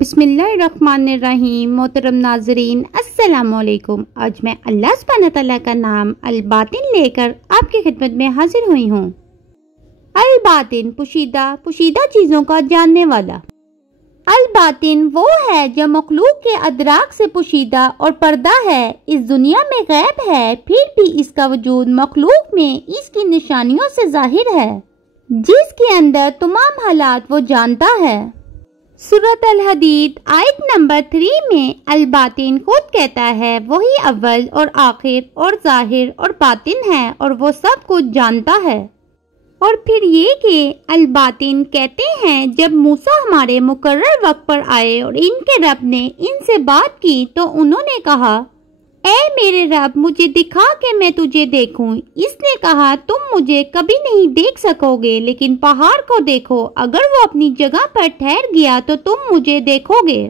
بسم اللہ الرحمن الرحیم۔ محترم ناظرین السلام علیکم۔ آج میں اللہ سبحانہ تعالیٰ کا نام الباطن لے کر آپ کی خدمت میں حاضر ہوئی ہوں۔ الباطن پوشیدہ چیزوں کا جاننے والا۔ الباطن وہ ہے جو مخلوق کے ادراک سے پوشیدہ اور پردہ ہے، اس دنیا میں غیب ہے، پھر بھی اس کا وجود مخلوق میں اس کی نشانیوں سے ظاہر ہے، جس کے اندر تمام حالات وہ جانتا ہے۔ سورۃ الحدید آیت نمبر 3 میں الباطن خود کہتا ہے وہی اول اور آخر اور ظاہر اور باطن ہے اور وہ سب کچھ جانتا ہے۔ اور پھر یہ کہ الباطن کہتے ہیں جب موسیٰ ہمارے مقرر وقت پر آئے اور ان کے رب نے ان سے بات کی تو انہوں نے کہا اے میرے رب مجھے دکھا کہ میں تجھے دیکھوں۔ اس نے کہا تم مجھے کبھی نہیں دیکھ سکو گے لیکن پہاڑ کو دیکھو، اگر وہ اپنی جگہ پر ٹھہر گیا تو تم مجھے دیکھو گے۔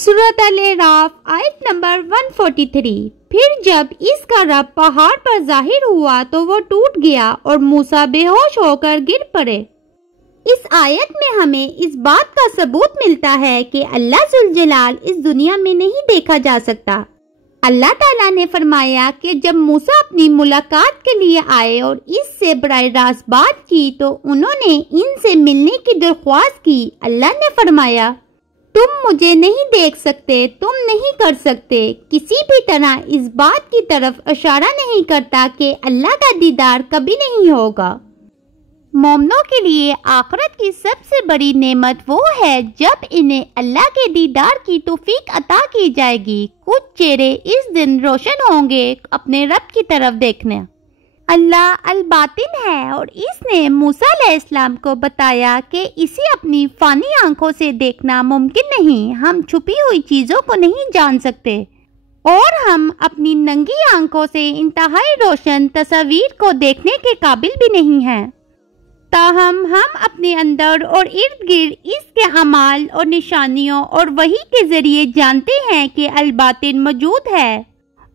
سورۃ الاعراف آیت نمبر 143۔ پھر جب اس کا رب پہاڑ پر ظاہر ہوا تو وہ ٹوٹ گیا اور موسیٰ بے ہوش ہو کر گر پڑے۔ اس آیت میں ہمیں اس بات کا ثبوت ملتا ہے کہ اللہ ذوالجلال اس دنیا میں نہیں دیکھا جا سکتا۔ اللہ تعالیٰ نے فرمایا کہ جب موسیٰ اپنی ملاقات کے لیے آئے اور اس سے براہ راست بات کی تو انہوں نے ان سے ملنے کی درخواست کی۔ اللہ نے فرمایا تم مجھے نہیں دیکھ سکتے، تم نہیں کر سکتے، کسی بھی طرح اس بات کی طرف اشارہ نہیں کرتا کہ اللہ کا دیدار کبھی نہیں ہوگا۔ مومنوں کے لیے آخرت کی سب سے بڑی نعمت وہ ہے جب انہیں اللہ کے دیدار کی توفیق عطا کی جائے گی۔ کچھ چہرے اس دن روشن ہوں گے اپنے رب کی طرف دیکھنے۔ اللہ الباطن ہے اور اس نے موسیٰ علیہ السلام کو بتایا کہ اسے اپنی فانی آنکھوں سے دیکھنا ممکن نہیں، ہم چھپی ہوئی چیزوں کو نہیں جان سکتے اور ہم اپنی ننگی آنکھوں سے انتہائی روشن تصاویر کو دیکھنے کے قابل بھی نہیں ہیں، تاہم ہم اپنے اندر اور ارد گرد اس کے اعمال اور نشانیوں اور وحی کے ذریعے جانتے ہیں کہ الباطن موجود ہے،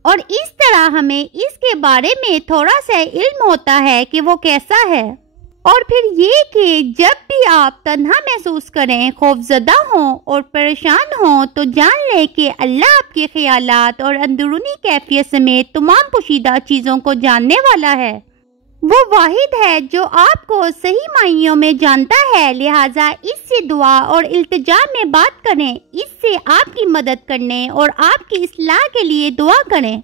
اور اس طرح ہمیں اس کے بارے میں تھوڑا سا علم ہوتا ہے کہ وہ کیسا ہے۔ اور پھر یہ کہ جب بھی آپ تنہا محسوس کریں، خوف زدہ ہوں اور پریشان ہوں تو جان لیں کہ اللہ آپ کے خیالات اور اندرونی کیفیت سمیت تمام پوشیدہ چیزوں کو جاننے والا ہے۔ وہ واحد ہے جو آپ کو صحیح معنیوں میں جانتا ہے، لہٰذا اس سے دعا اور التجا میں بات کریں، اس سے آپ کی مدد کرنے اور آپ کی اصلاح کے لیے دعا کریں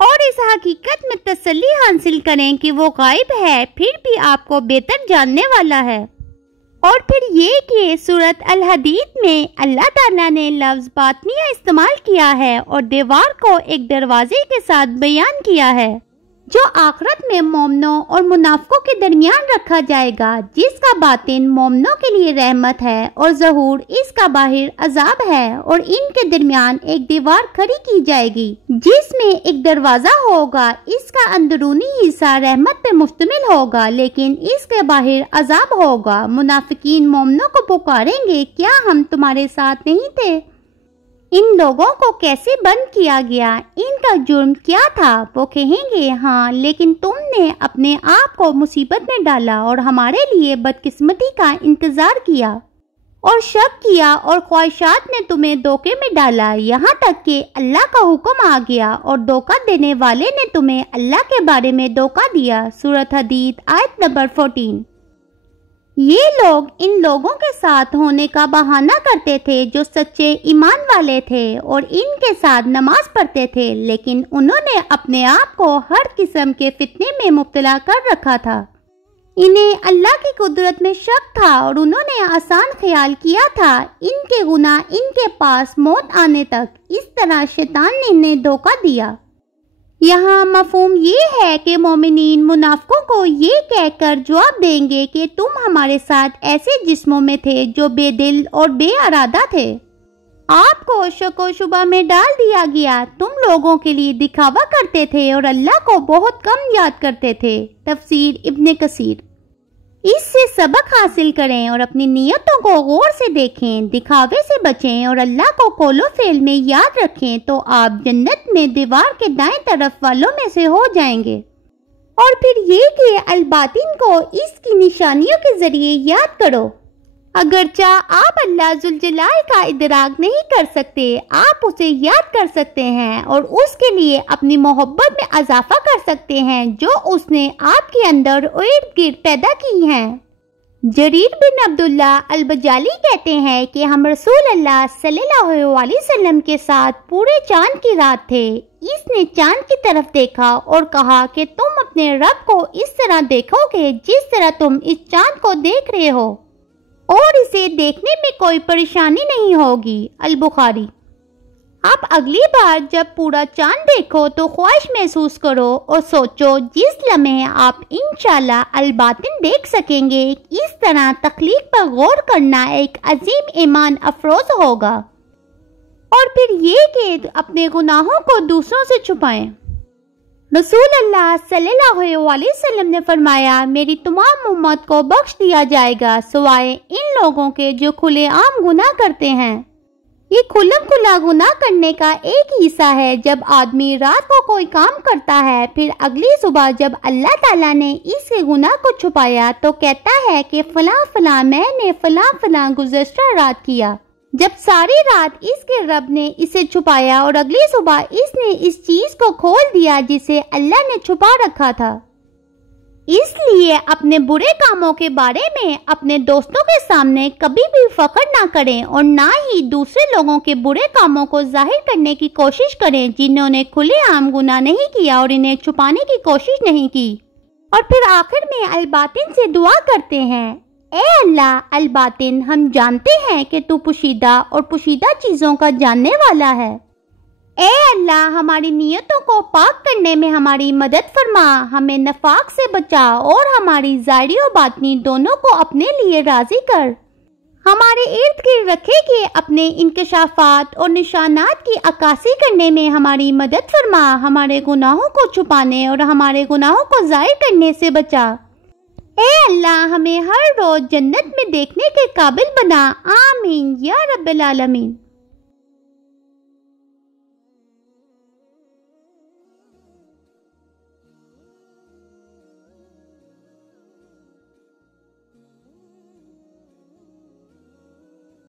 اور اس حقیقت میں تسلی حاصل کریں کہ وہ غائب ہے پھر بھی آپ کو بہتر جاننے والا ہے۔ اور پھر یہ کہ سورۃ الحدید میں اللہ تعالیٰ نے لفظ باطنیہ استعمال کیا ہے اور دیوار کو ایک دروازے کے ساتھ بیان کیا ہے جو آخرت میں مومنوں اور منافقوں کے درمیان رکھا جائے گا، جس کا باطن مومنوں کے لیے رحمت ہے اور ظہور اس کا باہر عذاب ہے، اور ان کے درمیان ایک دیوار کھڑی کی جائے گی جس میں ایک دروازہ ہوگا، اس کا اندرونی حصہ رحمت پہ مشتمل ہوگا لیکن اس کے باہر عذاب ہوگا۔ منافقین مومنوں کو پکاریں گے کیا ہم تمہارے ساتھ نہیں تھے؟ ان لوگوں کو کیسے بند کیا گیا؟ ان کا جرم کیا تھا؟ وہ کہیں گے ہاں لیکن تم نے اپنے آپ کو مصیبت میں ڈالا اور ہمارے لیے بدقسمتی کا انتظار کیا اور شک کیا اور خواہشات نے تمہیں دھوکے میں ڈالا، یہاں تک کہ اللہ کا حکم آ گیا اور دھوکہ دینے والے نے تمہیں اللہ کے بارے میں دھوکہ دیا۔ سورۃ حدید آیت نمبر 14۔ یہ لوگ ان لوگوں کے ساتھ ہونے کا بہانہ کرتے تھے جو سچے ایمان والے تھے اور ان کے ساتھ نماز پڑھتے تھے، لیکن انہوں نے اپنے آپ کو ہر قسم کے فتنے میں مبتلا کر رکھا تھا۔ انہیں اللہ کی قدرت میں شک تھا اور انہوں نے آسان خیال کیا تھا ان کے گناہ ان کے پاس موت آنے تک، اس طرح شیطان نے انہیں دھوکہ دیا۔ یہاں مفہوم یہ ہے کہ مومنین منافقوں کو یہ کہہ کر جواب دیں گے کہ تم ہمارے ساتھ ایسے جسموں میں تھے جو بے دل اور بے ارادہ تھے، آپ کو شک و شبہ میں ڈال دیا گیا، تم لوگوں کے لیے دکھاوا کرتے تھے اور اللہ کو بہت کم یاد کرتے تھے۔ تفسیر ابن کثیر۔ اس سے سبق حاصل کریں اور اپنی نیتوں کو غور سے دیکھیں، دکھاوے سے بچیں اور اللہ کو قول و فعل میں یاد رکھیں تو آپ جنت میں دیوار کے دائیں طرف والوں میں سے ہو جائیں گے۔ اور پھر یہ کہ الباطن کو اس کی نشانیوں کے ذریعے یاد کرو۔ اگرچہ آپ اللہ ذوالجلال کا ادراک نہیں کر سکتے، آپ اسے یاد کر سکتے ہیں اور اس کے لیے اپنی محبت میں اضافہ کر سکتے ہیں جو اس نے آپ کے اندر اور ارد گرد پیدا کی ہیں۔ جریر بن عبداللہ البجالی کہتے ہیں کہ ہم رسول اللہ صلی اللہ علیہ وسلم کے ساتھ پورے چاند کی رات تھے۔ اس نے چاند کی طرف دیکھا اور کہا کہ تم اپنے رب کو اس طرح دیکھو گے جس طرح تم اس چاند کو دیکھ رہے ہو، اور اسے دیکھنے میں کوئی پریشانی نہیں ہوگی۔ البخاری۔ اب اگلی بار جب پورا چاند دیکھو تو خواہش محسوس کرو اور سوچو جس لمحے آپ انشاءاللہ الباطن دیکھ سکیں گے، اس طرح تخلیق پر غور کرنا ایک عظیم ایمان افروز ہوگا۔ اور پھر یہ کہ اپنے گناہوں کو دوسروں سے چھپائیں۔ رسول اللہ صلی اللہ علیہ وسلم نے فرمایا، میری تمام امت کو بخش دیا جائے گا سوائے ان لوگوں کے جو کھلے عام گناہ کرتے ہیں۔ یہ کھلم کھلا گناہ کرنے کا ایک حصہ ہے جب آدمی رات کو کوئی کام کرتا ہے، پھر اگلی صبح جب اللہ تعالیٰ نے اس کے گناہ کو چھپایا تو کہتا ہے کہ فلاں فلاں میں نے فلاں فلاں گزشتہ رات کیا، جب ساری رات اس کے رب نے اسے چھپایا اور اگلی صبح اس نے اس چیز کو کھول دیا جسے اللہ نے چھپا رکھا تھا۔ اس لیے اپنے برے کاموں کے بارے میں اپنے دوستوں کے سامنے کبھی بھی فخر نہ کریں اور نہ ہی دوسرے لوگوں کے برے کاموں کو ظاہر کرنے کی کوشش کریں جنہوں نے کھلے عام گناہ نہیں کیا اور انہیں چھپانے کی کوشش نہیں کی۔ اور پھر آخر میں الباطن سے دعا کرتے ہیں، اے اللہ الباطن، ہم جانتے ہیں کہ تو پوشیدہ اور پوشیدہ چیزوں کا جاننے والا ہے۔ اے اللہ ہماری نیتوں کو پاک کرنے میں ہماری مدد فرما، ہمیں نفاق سے بچا اور ہماری ظاہری و باطنی دونوں کو اپنے لیے راضی کر۔ ہمارے ارد گرد رکھے گئے اپنے انکشافات اور نشانات کی عکاسی کرنے میں ہماری مدد فرما، ہمارے گناہوں کو چھپانے اور ہمارے گناہوں کو ظاہر کرنے سے بچا۔ اے اللہ ہمیں ہر روز جنت میں دیکھنے کے قابل بنا، آمین یا رب العالمین۔